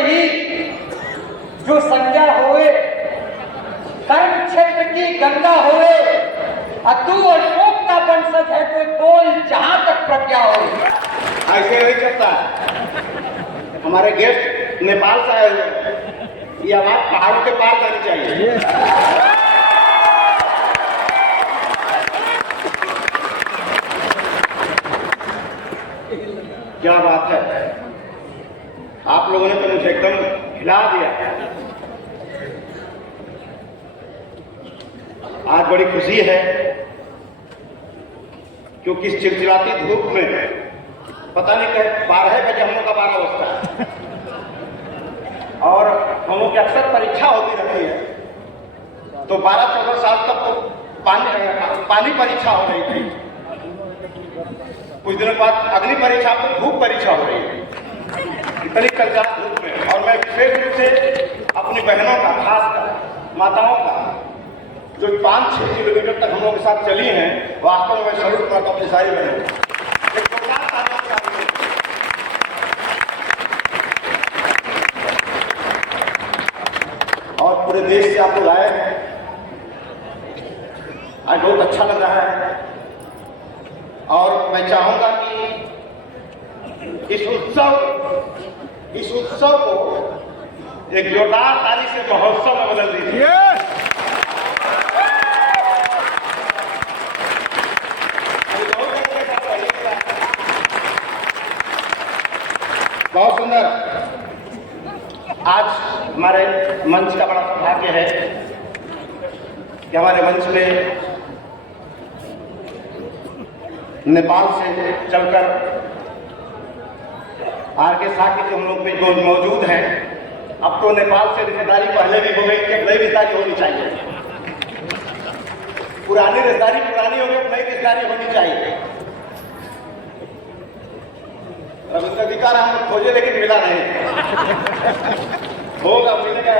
ही जो संज्ञा होए, कर्म क्षेत्र की गंगा होए, तू अशोक का वंशज है तो बोल जहां तक प्रज्ञा हो। ऐसे नहीं चलता। हमारे गेस्ट नेपाल से आए हुए हैं, ये आवाज पहाड़ों के पार जानी चाहिए। क्या बात है, आप लोगों ने तो मुझे एकदम हिला दिया। आज बड़ी खुशी है क्योंकि इस चिलचिलाती धूप में पता नहीं कहे 12 बजे हम लोग का 12 बजता है और हम लोग की अक्सर परीक्षा होती रहती है। तो 12-14 साल तक तो पानी परीक्षा हो रही थी, कुछ दिनों बाद अगली परीक्षा तो धूप परीक्षा हो रही है, इतनी कलजात धूप में। और मैं विशेष रूप से अपनी बहनों का, खासकर माताओं का, जो 5-6 किलोमीटर तक हम लोग के साथ चली हैं, वास्तव में मैं सैल्यूट करता हूं अपनी सारी बहनों को। और पूरे देश से आप लोग आए हैं, आज बहुत अच्छा लग रहा है। और मैं चाहूंगा कि इस उत्सव को एक जोरदार ताली से महोत्सव में बदल दीजिए। बहुत सुंदर। आज हमारे मंच का बड़ा सौभाग्य है कि हमारे मंच में नेपाल से चलकर आर के साथी जो हम लोग में मौजूद हैं, अब तो नेपाल से रिश्तेदारी पहले भी हो गई कि अब नई रिश्तेदारी होनी चाहिए। पुरानी रिश्तेदारी पुरानी हो गई, अब नई रिश्तेदारी होनी चाहिए। रविंद्र अधिकार हम लोग खोजे लेकिन मिला नहीं। होगा, मिलेगा,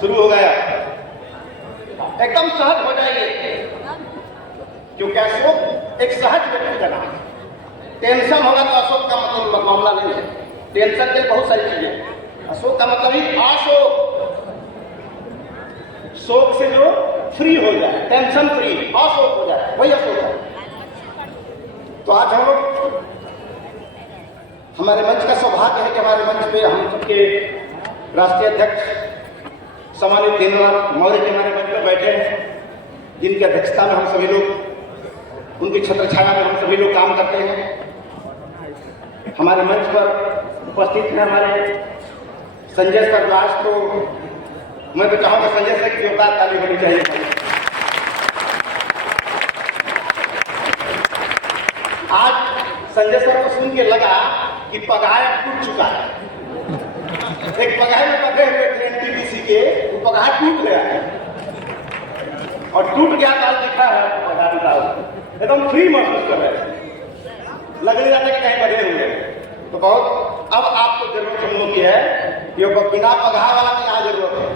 शुरू हो गया। एकदम सहज हो जाइए क्योंकि अशोक एक सहज व्यक्ति का नाम है। टेंशन होगा तो अशोक का मतलब मामला नहीं है। टेंशन के बहुत सारी चीजें, अशोक का मतलब ही अशोक, शोक से जो फ्री हो जाए, टेंशन फ्री, अशोक हो जाए, वही अशोक है। तो आज हम लोग, हमारे मंच का सौभाग्य है कि हमारे मंच पे हम सबके राष्ट्रीय अध्यक्ष सम्मानित दीननाथ मौर्य जी हमारे मंच पर बैठे हैं, जिनकी अध्यक्षता में हम सभी लोग, उनकी छत्र छाया में हम सभी लोग काम करते हैं। हमारे मंच पर उपस्थित हैं हमारे संजय सर। आज तो मैं तो चाहूंगा संजय सर की जोरदार ताली होनी चाहिए। आज संजय सर को सुन के लगा कि पगार टूट चुका है। एक पगार में पकड़े हुए थे एनटीपीसी के, वो पगार टूट गया है और टूट गया काल दिखा है पगार का, एकदम फ्री महसूस कर रहे हैं, लग नहीं रहा था कि कहीं बने हुए। तो बहुत अब आपको जरूरत हम लोग की है कि बिना पगार वाला की यहाँ जरूरत है,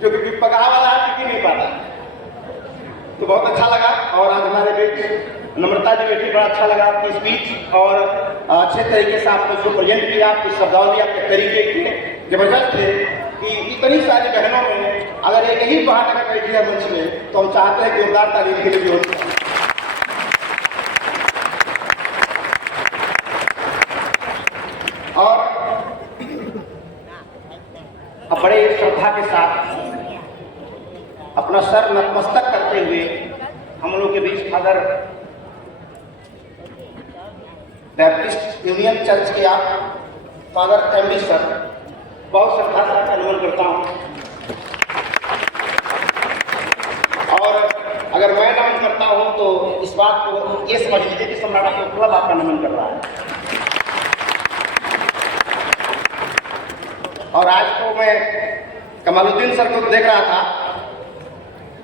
क्योंकि पगार वाला टिक नहीं पाता। तो बहुत अच्छा लगा। और आज हमारे बीच नम्रता जी बैठी, बड़ा अच्छा लगा आपकी स्पीच और अच्छे तरीके से आपने उसको प्रेजेंट किया। आपकी शब्दावली, आपके तरीके के जबरदस्त थे कि इतनी सारी बहनों में अगर एक ही बहन अगर बैठी है मंच में, तो हम चाहते हैं कि जोरदार तारीफ के लिए भी हो। और बड़े श्रद्धा के साथ अपना सर नतमस्तक करते हुए हम लोग के बीच फादर बैप्टिस्ट यूनियन चर्च के आप फादर एमडी सर, बहुत श्रद्धा से आपका नमन करता हूँ। और अगर मैं नमन करता हूँ तो इस बात को ये समझ लीजिए कि सम्राट अशोक क्लब आपका नमन कर रहा है। और आज तो मैं कमालुद्दीन सर को देख रहा था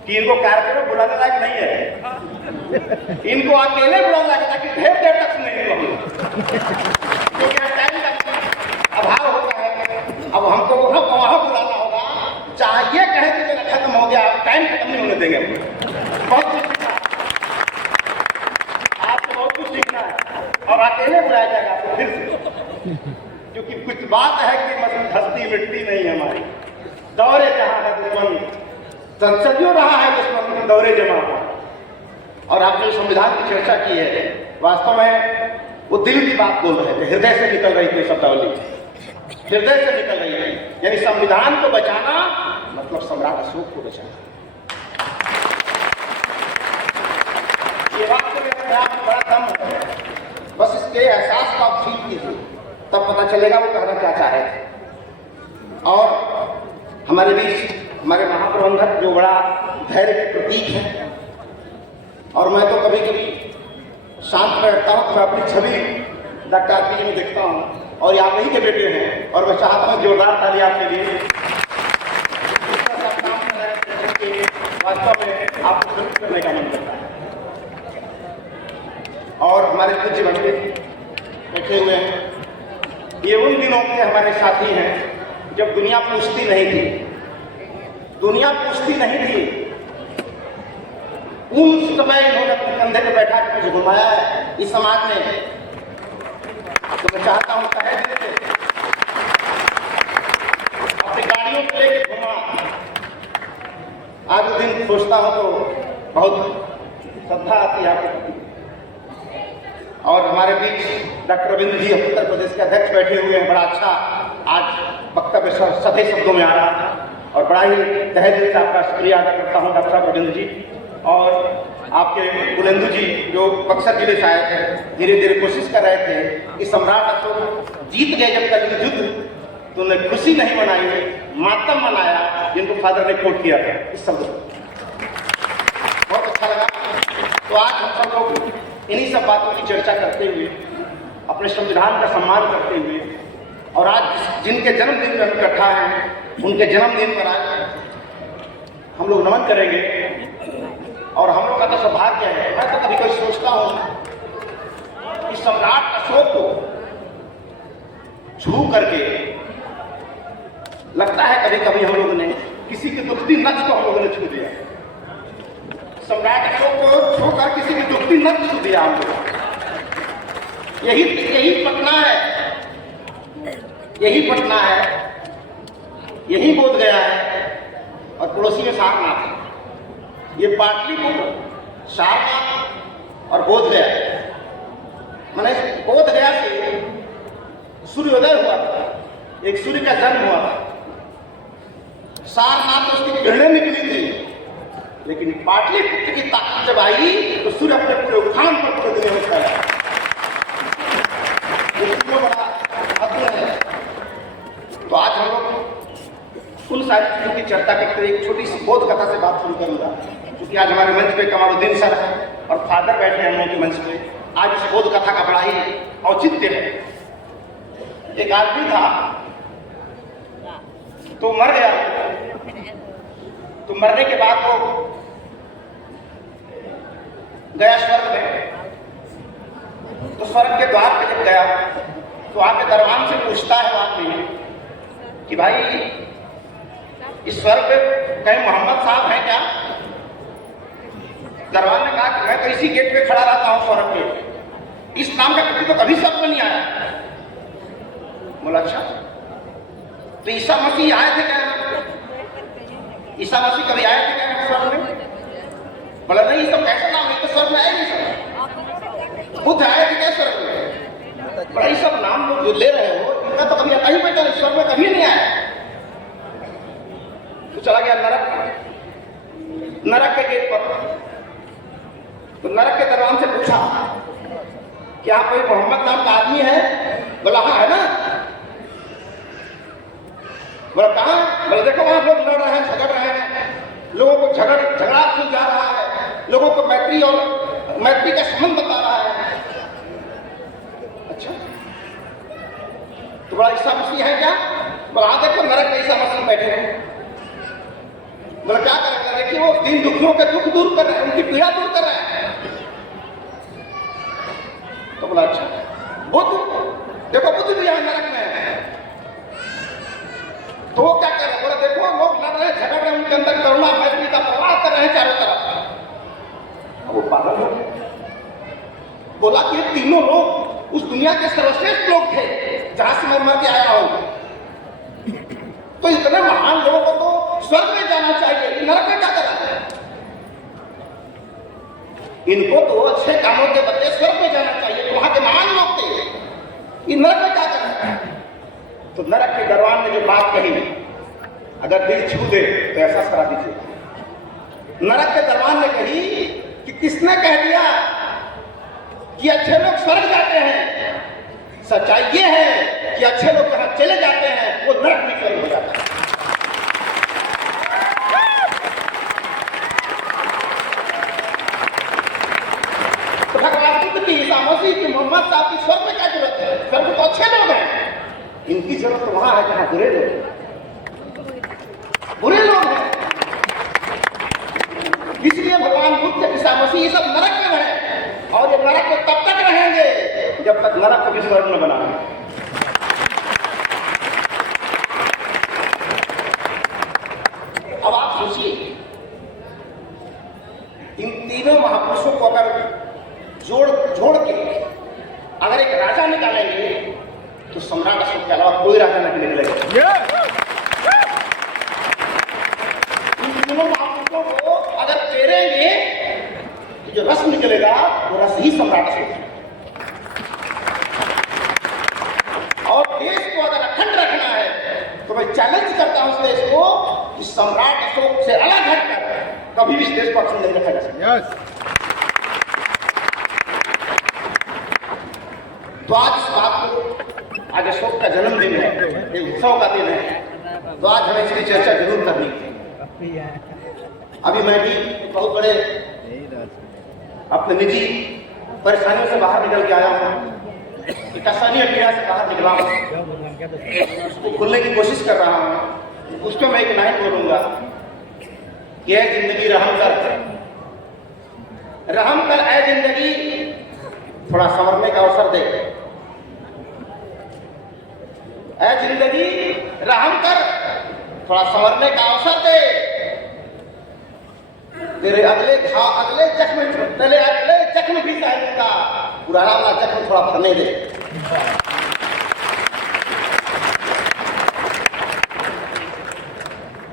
कि इनको कार्यक्रम में बुलाने लायक नहीं है, इनको अकेले बुलाने लायक था कि ढेर देर तक सुनेंगे, क्योंकि टाइम का अभाव होता है। अब हमको वहाँ बुलाना होगा, चाहे ये कहे कि मेरा खत्म हो गया, टाइम खत्म नहीं होने देंगे। बहुत कुछ सीखना, आपको बहुत कुछ सीखना है और अकेले बुलाया जाएगा आपको फिर से। क्योंकि कुछ बात है कि मतलब हस्ती मिटती नहीं हमारी, दौरे जहां है दुश्मन, संसदियों रहा है दुश्मन दौरे जमा हुआ। और आपने संविधान की चर्चा की है, वास्तव में वो दिल की बात बोल रहे थे, हृदय से निकल रही थी शब्दावली, हृदय से निकल रही है। यानी संविधान को बचाना मतलब सम्राट अशोक को बचाना। ये बात तो मेरे आप में बड़ा कम है, बस इसके एहसास को आप फील कीजिए, तब पता चलेगा वो कहना क्या चाह रहे थे। और हमारे बीच हमारे महाप्रबंधक जो बड़ा धैर्य के प्रतीक है, और मैं तो कभी कभी शांत बैठता हूँ तो मैं अपनी छवि डॉक्टर आरपी में देखता हूँ, और आप वही के बेटे हैं, और मैं चाहता हूँ जोरदार ताली आपके लिए। वास्तव में आपको सल्यूट करने का मन करता है। और हमारे पूज्य बंधु बैठे हुए हैं, ये उन दिनों के हमारे साथी हैं जब दुनिया पूछती नहीं थी, दुनिया पूछती नहीं थी। उन समय इन्होंने अपने कंधे पे बैठा के मुझे घुमाया है इस समाज में, तो मैं चाहता हूँ कहे अपनी गाड़ियों को लेकर घुमा। आज उस दिन सोचता हूँ तो बहुत श्रद्धा आती है आपके प्रति। और हमारे बीच डॉक्टर रविंद्र जी उत्तर प्रदेश के अध्यक्ष बैठे हुए हैं, बड़ा अच्छा आज वक्तव्य सधे शब्दों में आ रहा था, और बड़ा ही तहे दिल से आपका शुक्रिया अदा करता हूँ डॉक्टर साहब रविंद्र जी। और आपके बुलेंदु जी जो बक्सर जिले से आए थे, धीरे धीरे कोशिश कर रहे थे कि सम्राट अशोक जीत गए जब तक युद्ध, तो उन्हें खुशी नहीं मनाई, मातम मनाया, जिनको फादर ने कोट किया था इस शब्द बहुत अच्छा लगा। तो आज हम सब लोग इन्हीं सब बातों की चर्चा करते हुए, अपने संविधान का सम्मान करते हुए, और आज जिनके जन्मदिन में हम इकट्ठा हैं उनके जन्मदिन पर आज हम लोग नमन करेंगे। और हम लोग का तो सौभाग्य है, मैं तो कभी कभी सोचता हूँ कि सम्राट अशोक को छू करके लगता है कभी कभी हम लोगों ने किसी की दुखती नस को हम लोगों ने छू दिया। सम्राट अशोक को छूकर किसी की दुखती नस छू दिया हम लोग। यही पटना है, यही पटना है, यही बोध गया है, और पड़ोसी में सारनाथ है। ये पाटलिपुत्र, सारनाथ और बोध गया, मैंने बोध गया से सूर्योदय हुआ था, एक सूर्य का जन्म हुआ था। सारनाथ तो उसकी किरणें निकली थी, लेकिन पाटलिपुत्र की ताकत जब आई तो सूर्य अपने पूरे उठान पर पूरे दुनिया में फैला। बड़ा अद्भुत है। तो आज हम लोग उन सारी चीजों की चर्चा करते हुए एक छोटी सी बोध कथा से बात शुरू करूंगा, क्योंकि आज हमारे मंच पे कमारुद्दीन सर और फादर बैठे हैं हम लोगों के मंच पे। आज इस बोध कथा का बड़ा ही औचित्य है। एक आदमी था तो मर गया, तो मरने के बाद वो गया स्वर्ग में। तो स्वर्ग के द्वार पे जब गया तो आके दरबान से पूछता है वो आदमी कि भाई इस स्वर्ग पे कहीं मोहम्मद साहब हैं क्या? दरबान ने कहा कि मैं तो इसी गेट पे खड़ा रहता हूँ स्वर्ग पे, इस नाम का व्यक्ति तो कभी स्वर्ग में नहीं आया। बोला अच्छा, तो ईसा मसीह आए थे क्या? ईसा मसीह कभी आए थे क्या स्वर्ग में? बोला नहीं, ये सब कैसा नाम है, तो स्वर्ग में आए नहीं सब। बुद्ध आए थे क्या स्वर्ग में? बड़ा ये सब नाम लोग जो ले रहे हो, इनका तो कभी आता ही पता नहीं, स्वर्ग में कभी नहीं आया। तो चला गया नरक, नरक के गेट पर। तो नरक के दरबान से पूछा क्या कोई मोहम्मद नाम का आदमी है? बोला हाँ है ना। बोला कहाँ? बोला देखो वहां लोग लड़ रहे हैं, झगड़ रहे हैं, लोगों को झगड़ा सुन जा रहा है, लोगों को मैत्री और मैत्री का संबंध बता रहा है। अच्छा, तो बड़ा ईसा मसीह है क्या? बोला देखो नरक में ईसा मसीह बैठे हैं। बोला क्या करेंगे? देखिए वो दीन दुखियों के दुख दूर कर रहे हैं, उनकी पीड़ा दूर कर रहे हैं। तो बोला अच्छा, बुद्ध देखो बुद्ध भी यहाँ नरक में है, तो वो क्या कर रहे हैं? बोला देखो लोग लड़ रहे हैं, झगड़ रहे हैं, उनके अंदर करुणा मैत्री का प्रवाह कर रहे हैं चारों तरफ। वो पागल हो गए। बोला कि तीनों लोग उस दुनिया के सर्वश्रेष्ठ लोग थे, जहां से मैं मर के आया हूं। तो इतने महान लोगों को तो स्वर्ग में जाना चाहिए, नरक में क्या करना है? इनको तो अच्छे कामों के बदले स्वर्ग में जाना चाहिए, वहां के महान लोग थे। इन नरक में क्या करना है? तो नरक के दरबार ने जो बात कही, अगर दिल छू दे तो ऐसा करा दीजिए। नरक के दरबार ने कही कि किसने कह दिया कि अच्छे लोग स्वर्ग जाते हैं? सच्चाई ये है कि अच्छे लोग जहां चले जाते हैं वो नरक में स्वर्ग हो जाता है। तो भगवान बुद्ध की, ईसा मसीह की, मोहम्मद साहब की स्वर्ग में क्या जरूरत है? स्वर्ग तो अच्छे लोग हैं, इनकी जरूरत तो वहां है जहां बुरे लोग हैं। बुरे लोग हैं, इसलिए भगवान बुद्ध, ईसा मसीह ये सब नरक में रहे, और ये नरक में तब तक रहेंगे जब तक नरक को भी स्वर्ग न बना। अब आप सोचिए, इन तीनों महापुरुषों को अगर जोड़ के अगर एक राजा निकालेंगे तो सम्राट अशोक के अलावा कोई राजा नहीं निकलेगा। इन तीनों महापुरुषों को अगर फेरेंगे तो जो रस निकलेगा वो रस ही सम्राट अशोक है। और देश को अगर अखंड रखना है तो मैं चैलेंज करता हूं इस देश को कि सम्राट अशोक से अलग हटकर कभी भी इस देश को अखंड नहीं रखा जा सकता। तो आज इस बात को, आज अशोक का जन्मदिन है, एक उत्सव का दिन है, तो आज हमें इसकी चर्चा जरूर करनी थी। अभी मैं भी बहुत बड़े अपने निजी परेशानियों से बाहर निकल के आया हूँ, एक आसानी क्रिया से बाहर निकला हूँ, उसको खुलने की कोशिश कर रहा हूँ। उसको मैं एक लाइन बोलूंगा कि ऐ जिंदगी रहम कर ऐ जिंदगी, थोड़ा संवरने का अवसर दे। ऐ जिंदगी रहम कर, थोड़ा संवरने का अवसर दे। तेरे अगले जख्म भी सहूंगा, पुराना वाला जख्म थोड़ा भरने दे।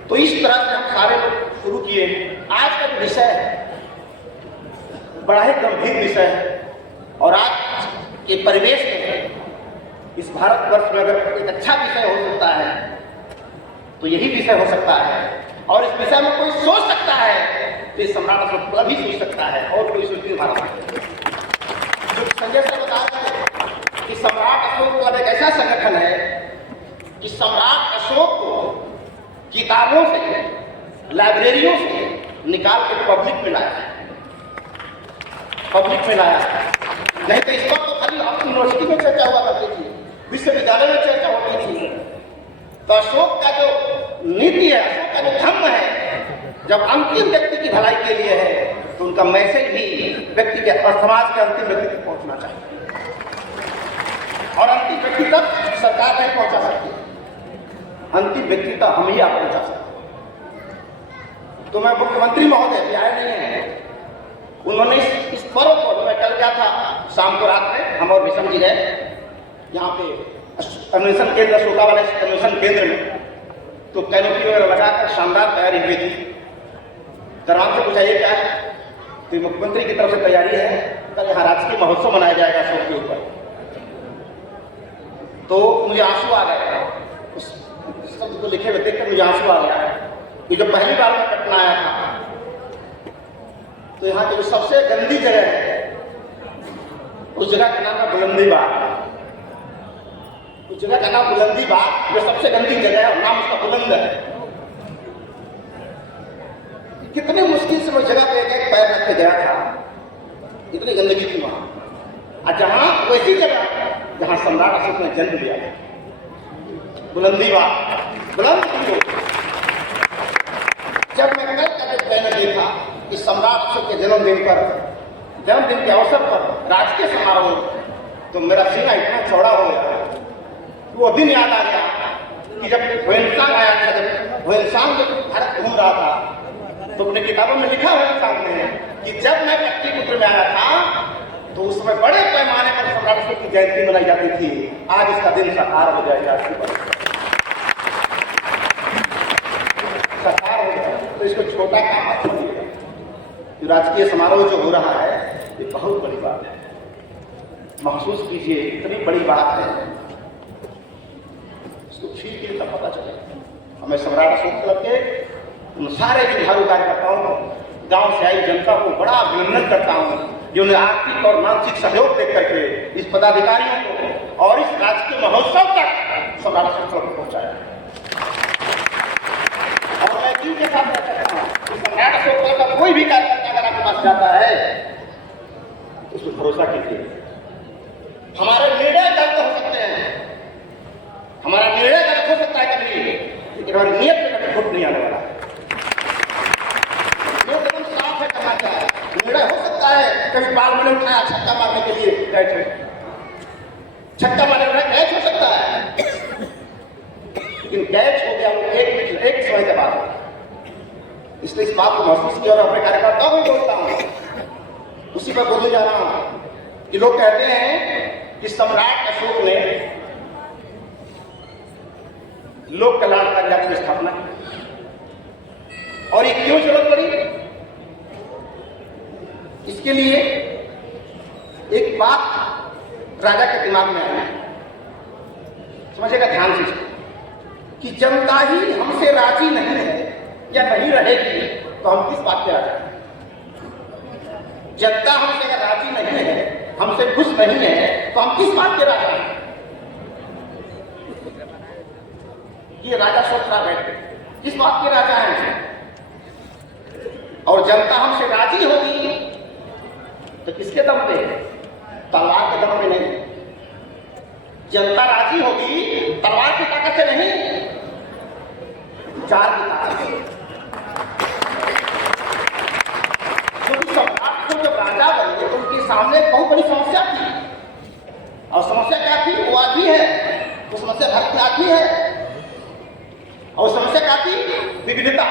तो इस तरह से हम सारे लोग शुरू किए। आज का जो विषय है बड़ा ही गंभीर विषय है, और आज के परिवेश में इस भारतवर्ष में अगर एक अच्छा विषय हो सकता है तो यही विषय हो सकता है। और इस विषय में कोई सोच सकता है तो ये सम्राट अशोक क्लब ही सोच सकता है, और कोई सोच नहीं भारत में। जो संजय सर बता रहे कि सम्राट अशोक क्लब एक ऐसा संगठन है कि सम्राट अशोक को किताबों से, लाइब्रेरियों से निकाल के पब्लिक में लाया, नहीं तो इस वक्त तो खाली यूनिवर्सिटी में चर्चा हुआ करती थी, विश्वविद्यालय में चर्चा होती थी। तो अशोक का जो नीति है, अशोक का जो धर्म है, जब अंतिम व्यक्ति की भलाई के लिए है तो उनका मैसेज भी व्यक्ति के और समाज के अंतिम व्यक्ति तक पहुंचना चाहिए, और अंतिम व्यक्ति तक सरकार नहीं पहुंचा सकती, अंतिम व्यक्ति तक हम ही आप पहुंचा सकते। तो मैं मुख्यमंत्री महोदय भी आए नहीं है, उन्होंने इस पर्व को, मैं कल गया था शाम को, रात में हम और विषम जी गए यहाँ पे कन्वेंशन केंद्र, अशोका वाले कन्वेंशन केंद्र में, तो कैनोपी वगैरह लगाकर शानदार तैयारी हुई थी। जराम से पूछा ये क्या है, तो मुख्यमंत्री की तरफ से तैयारी है, कल यहाँ राजकीय महोत्सव मनाया जाएगा अशोक के ऊपर। तो मुझे आंसू आ गए, उस शब्द को लिखे हुए देखकर मुझे आंसू आ गया। कि जब पहली बार मैं पटना आया था तो यहाँ की जो सबसे गंदी जगह है उस जगह का नाम है बुलंदी बाग। उस जगह का नाम बुलंदी बाग, जो सबसे गंदी जगह है, नाम उसका बुलंद है। कितनी मुश्किल से मैं जगह पे एक पैर रख के गया था, इतनी गंदगी थी वहां। और जहां वैसी जगह जहां सम्राट अशोक ने जन्म लिया, बुलंदी बाग, बुलंद। जब मैं कल का जो मैंने देखा कि सम्राट अशोक के जन्मदिन के अवसर पर राजकीय समारोह, तो मेरा सीना इतना चौड़ा हो गया, वो दिन याद आ गया कि जब ह्वेनसांग आया था, जब ह्वेनसांग जब भारत घूम रहा था, तो अपने किताबों में लिखा हुआ सामने कि जब मैं पटलिपुत्र में आया था तो उस समय बड़े पैमाने पर सम्राट अशोक की जयंती मनाई जाती थी। आज इसका दिन साकार हो जाएगा, साकार हो जाएगा। तो इसको छोटा काम मत समझिएगा। राजकीय समारोह जो हो रहा है ये बहुत बड़ी बात है, महसूस कीजिए, इतनी बड़ी बात है, इसको फील के तब पता चलेगा। हमें सम्राट अशोक क्लब के उन सारे जुझारू कार्यकर्ताओं को, गांव से आई जनता को बड़ा अभिनंदन करता हूं, जिन्होंने आर्थिक और मानसिक सहयोग देकर के इस पदाधिकारियों को और इस राजकीय महोत्सव तक सम्राट अशोक क्लब को पहुंचाया। और मैं क्यों के साथ कहता हूं कि सम्राट अशोक क्लब का कोई भी कार्यकर्ता अगर आपके पास जाता है तो उसको भरोसा कीजिए, हमारे निर्णय गलत हो सकते हैं, हमारा निर्णय गलत हो सकता है कभी, लेकिन हमारी नियत में कभी फुट नहीं आने वाला है। एकदम साफ है, करना क्या है। निर्णय हो सकता है कभी बाल मैंने उठाया छक्का मारने के लिए, कैच है, छक्का मारने वाला कैच हो सकता है, लेकिन कैच हो गया वो एक समय के बाद। इसलिए इस बात को महसूस किया और अपने कार्यकर्ताओं को बोलता हूं, उसी पर बोलने जा रहा हूं कि लोग कहते हैं कि सम्राट अशोक ने लोक कल्याण कार्यालय की स्थापना की, और ये क्यों जरूरत पड़ी? इसके लिए एक बात राजा के दिमाग में आई, समझेगा ध्यान से, कि जनता ही हमसे राजी नहीं है या नहीं रहेगी तो हम किस बात पे आ जाए। जनता हमसे अगर राजी नहीं है, हमसे खुश नहीं है, तो हम किस बात के राजा हैं? ये राजा सोच रहा बैठे, किस बात के राजा हैं? और जनता हमसे राजी होगी तो किसके दम पे? तलवार के दम पे नहीं। जनता राजी होगी तलवार की ताकत से नहीं, विचार की ताकत से। क्योंकि सम्राट को जब राजा बने तो उनके सामने एक बहुत बड़ी समस्या थी, और समस्या क्या थी? वो आती है, वो समस्या भारत में आती है, और समस्या क्या थी? विविधता,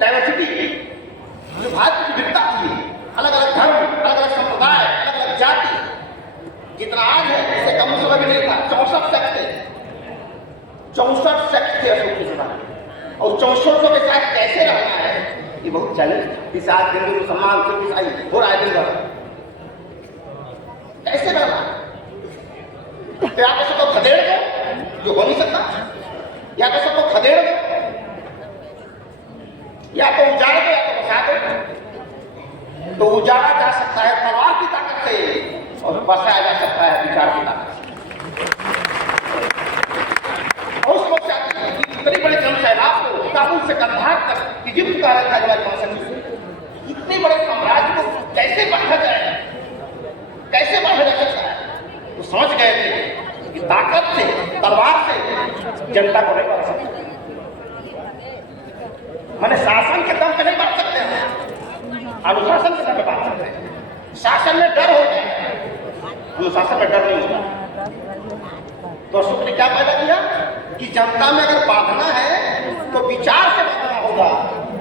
डाइवर्सिटी। जो भारत की विविधता थी, अलग अलग धर्म, अलग अलग संप्रदाय, अलग अलग जाति, जितना आज है इससे कम समय भी नहीं था। 64 सेक्ट थे, 64 सेक्ट थे अशोक के समय, और 64 के साथ कैसे रहना है ये बहुत चैलेंज था। इस आज हिंदू मुसलमान सिख ईसाई हो रहा है दिन भर, कैसे रहना? तो या तो सबको खदेड़ दो, जो हो नहीं सकता, या तो सबको खदेड़ दो, या तो उजाड़ दो, या तो बसा दो। तो उजाड़ा जा सकता है तलवार की ताकत से, और बसाया जा सकता है विचार की ताकत से। और उस वक्त इतनी बड़े जनसैलाब को काबुल से कंधार तक इजिप्ट का रखा गया, इतने बड़े साम्राज्य को कैसे बढ़ा जाए, कैसे बढ़ा जा सकता है? तो समझ गए थे कि ताकत से, तलवार से जनता को नहीं बढ़ सकता। मैंने शासन के दम पे नहीं बढ़ सकते हैं, अनुशासन के दम पे बढ़ सकते हैं। शासन में डर होता है, अनुशासन में डर नहीं होता। तो अशोक ने क्या पैदा किया कि जनता में अगर बांधना है तो विचार से बांधना होगा,